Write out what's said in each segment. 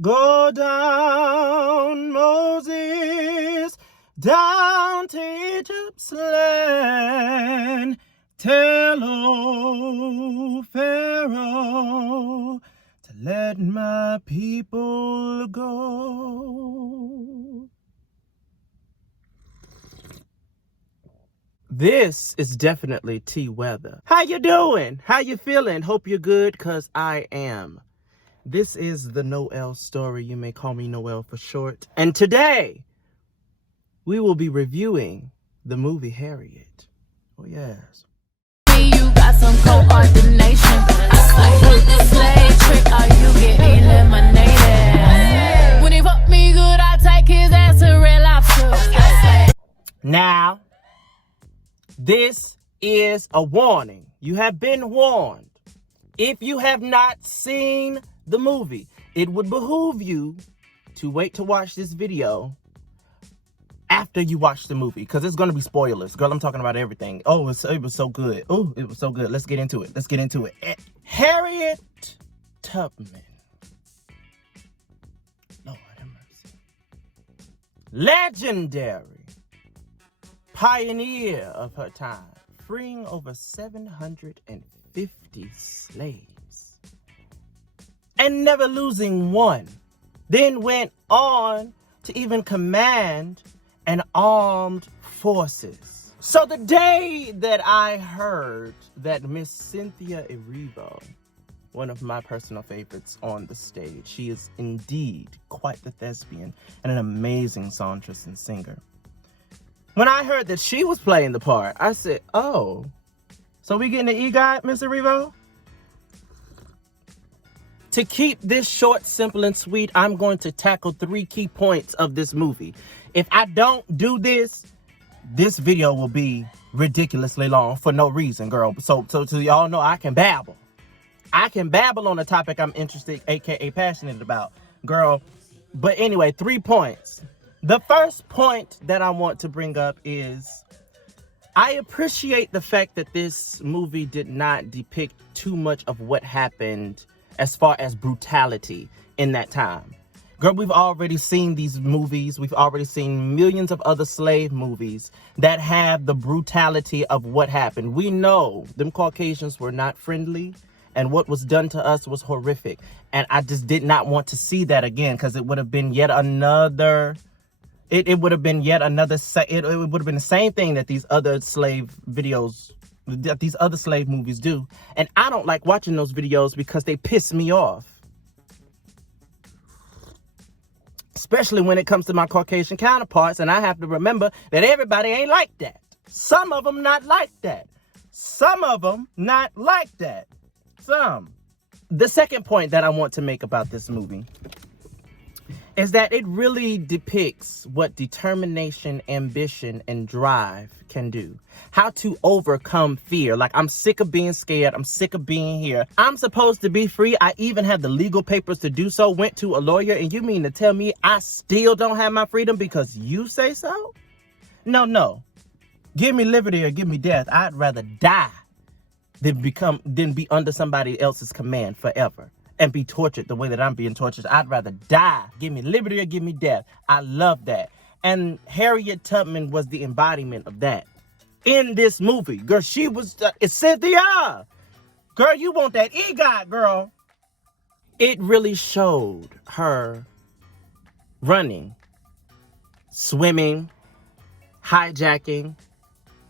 Go down, Moses, down to Egypt's land. Tell old Pharaoh to let my people go. This is definitely T weather. How you doing? How you feeling? Hope you're good, cause I am. This is the Noel story. You may call me Noel for short. And today, we will be reviewing the movie Harriet. Oh yes. You got some coordination. Slave trick, are you get eliminated? When he fuck me good, I take his ass to Red Lobster. Now, this is a warning. You have been warned. If you have not seen the movie, it would behoove you to wait to watch this video after you watch the movie, because it's going to be spoilers. Girl, I'm talking about everything. Oh, it was so good. Oh, it was so good. Let's get into it. Harriet Tubman. Lord have mercy. Legendary pioneer of her time, freeing over 750 slaves and never losing one. Then went on to even command an armed forces. So the day that I heard that Miss Cynthia Erivo, one of my personal favorites on the stage, she is indeed quite the thespian and an amazing songstress and singer. When I heard that she was playing the part, I said, oh, so we getting the EGOT, Miss Erivo? To keep this short, simple, and sweet, I'm going to tackle 3 key points of this movie. If I don't do this, this video will be ridiculously long for no reason, girl. So y'all know I can babble. I can babble on a topic I'm interested, aka passionate about, girl. But anyway, 3 points. The first point that I want to bring up is I appreciate the fact that this movie did not depict too much of what happened as far as brutality in that time. Girl, we've already seen these movies. We've already seen millions of other slave movies that have the brutality of what happened. We know them Caucasians were not friendly, and what was done to us was horrific. And I just did not want to see that again, because it would have been yet another... It would have been yet another... It would have been the same thing that these other slave videos... that these other slave movies do. And I don't like watching those videos because they piss me off. Especially when it comes to my Caucasian counterparts, and I have to remember that everybody ain't like that. Some of them not like that. Some of them not like that. Some. The second point that I want to make about this movie is that it really depicts what determination, ambition, and drive can do. How to overcome fear. Like, I'm sick of being scared. I'm sick of being here. I'm supposed to be free. I even have the legal papers to do so. Went to a lawyer, and you mean to tell me I still don't have my freedom because you say so? No. Give me liberty or give me death. I'd rather die than be under somebody else's command forever and be tortured the way that I'm being tortured. I'd rather die. Give me liberty or give me death. I love that. And Harriet Tubman was the embodiment of that in this movie. Girl, she was... it's Cynthia! Girl, you want that EGOT, girl. It really showed her running, swimming, hijacking,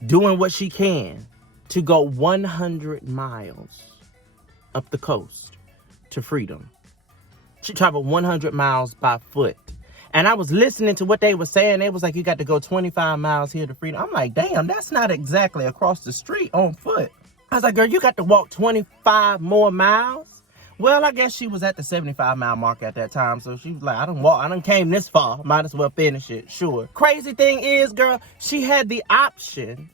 doing what she can to go 100 miles up the coast to freedom. She traveled 100 miles by foot. And I was listening to what they were saying. They was like, you got to go 25 miles here to freedom. I'm like, damn, that's not exactly across the street on foot. I was like, girl, you got to walk 25 more miles? Well, I guess she was at the 75-mile mark at that time. So she was like, I done came this far. Might as well finish it. Sure. Crazy thing is, girl, she had the option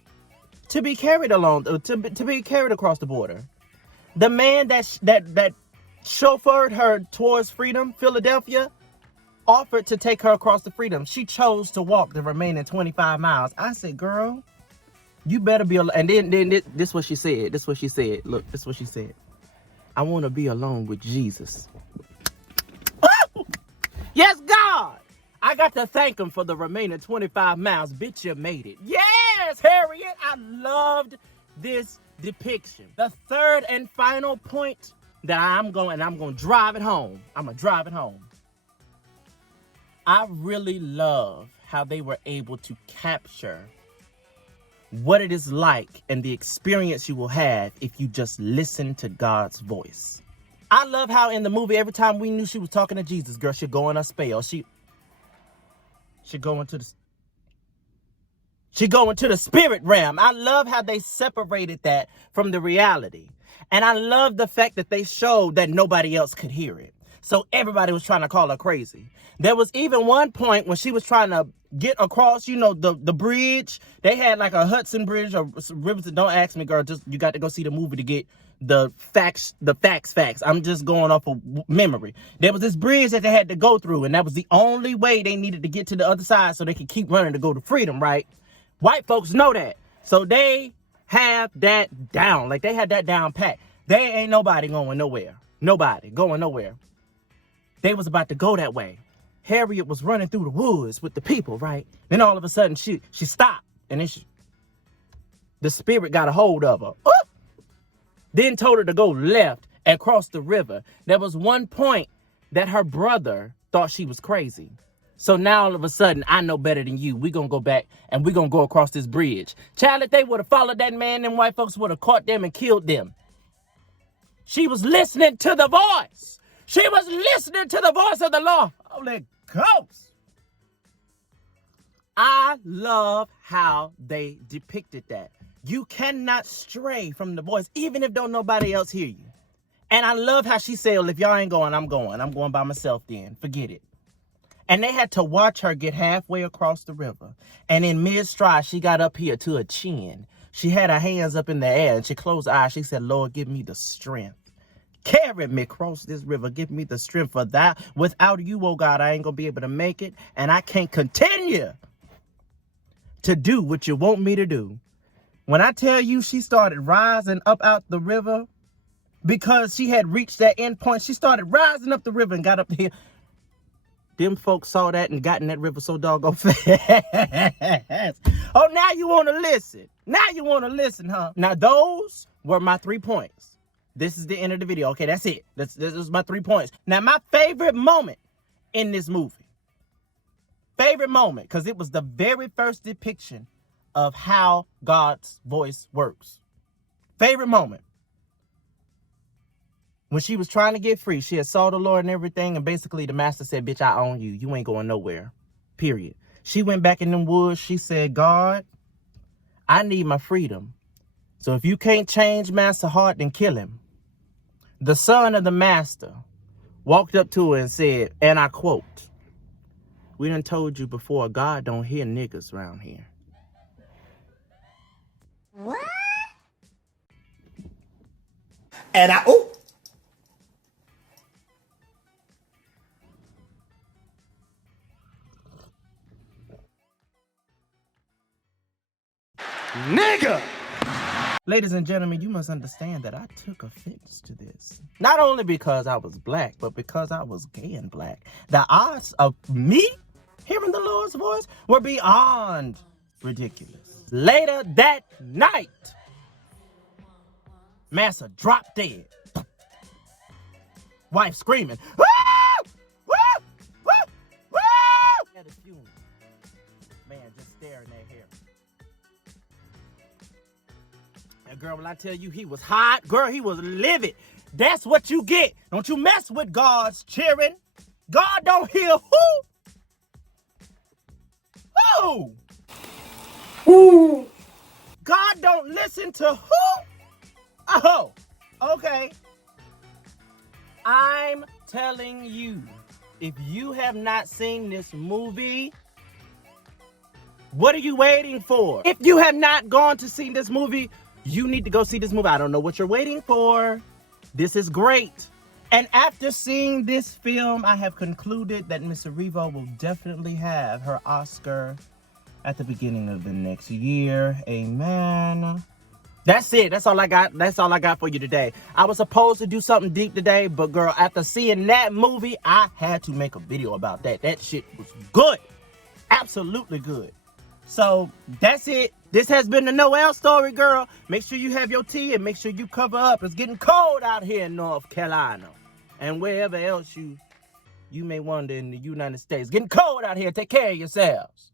to be carried along, to be carried across the border. The man that chauffeured her towards freedom, Philadelphia, offered to take her across the freedom. She chose to walk the remaining 25 miles. I said, girl, you better be alone. And then this is what she said. This is what she said. Look, this is what she said. I want to be alone with Jesus. Yes, God. I got to thank him for the remaining 25 miles. Bitch, you made it. Yes, Harriet. I loved this depiction. The third and final point that I'm going to drive it home. I'm going to drive it home. I really love how they were able to capture what it is like and the experience you will have if you just listen to God's voice. I love how in the movie, every time we knew she was talking to Jesus, girl, she'd go in a spell. She go into the spirit realm. I love how they separated that from the reality. And I love the fact that they showed that nobody else could hear it. So everybody was trying to call her crazy. There was even one point when she was trying to get across, you know, the bridge. They had like a Hudson Bridge or rivers. Don't ask me, girl. Just you got to go see the movie to get the facts. I'm just going off of memory. There was this bridge that they had to go through, and that was the only way they needed to get to the other side so they could keep running to go to freedom, right? White folks know that. So they have that down. Like, they had that down pat. They ain't nobody going nowhere. Nobody going nowhere. They was about to go that way. Harriet was running through the woods with the people, right? Then all of a sudden she stopped, and then the spirit got a hold of her. Then told her to go left and cross the river. There was one point that her brother thought she was crazy. So now all of a sudden, I know better than you. We're going to go back and we're going to go across this bridge. Child, if they would have followed that man, them white folks would have caught them and killed them. She was listening to the voice. She was listening to the voice of the Lord. Holy Ghost. I love how they depicted that. You cannot stray from the voice, even if don't nobody else hear you. And I love how she said, well, if y'all ain't going, I'm going. I'm going by myself then. Forget it. And they had to watch her get halfway across the river. And in mid-stride, she got up here to her chin. She had her hands up in the air and she closed her eyes. She said, Lord, give me the strength. Carry me across this river. Give me the strength for that. Without you, oh God, I ain't going to be able to make it. And I can't continue to do what you want me to do. When I tell you she started rising up out the river because she had reached that end point, she started rising up the river and got up here. Them folks saw that and got in that river so doggone fast. Oh, now you want to listen. Now you want to listen, huh? Now, those were my 3 points. This is the end of the video. Okay, that's it. This is my 3 points. Now, my favorite moment in this movie. Favorite moment, because it was the very first depiction of how God's voice works. Favorite moment. When she was trying to get free, she had saw the Lord and everything, and basically the master said, bitch, I own you. You ain't going nowhere. Period. She went back in them woods. She said, God, I need my freedom. So if you can't change master's heart, then kill him. The son of the master walked up to her and said, and I quote, we done told you before, God don't hear niggas around here. What? And oh. Nigga! Ladies and gentlemen, you must understand that I took offense to this. Not only because I was black, but because I was gay and black. The odds of me hearing the Lord's voice were beyond ridiculous. Later that night, Massa dropped dead. Wife screaming, "Woo! Woo! Woo! Woo!" At a funeral. Man just staring at hair. And girl, when I tell you he was hot, girl, he was livid. That's what you get. Don't you mess with God's cheering. God don't hear who? Who? God don't listen to who? Oh, okay. I'm telling you, if you have not seen this movie, what are you waiting for? If you have not gone to see this movie, you need to go see this movie. I don't know what you're waiting for. This is great. And after seeing this film, I have concluded that Miss Erivo will definitely have her Oscar at the beginning of the next year. Amen. That's it. That's all I got. That's all I got for you today. I was supposed to do something deep today, but girl, after seeing that movie, I had to make a video about that. That shit was good. Absolutely good. So that's it. This has been the Noel story, girl. Make sure you have your tea and make sure you cover up. It's getting cold out here in North Carolina and wherever else you may wander in the United States. Getting cold out here. Take care of yourselves.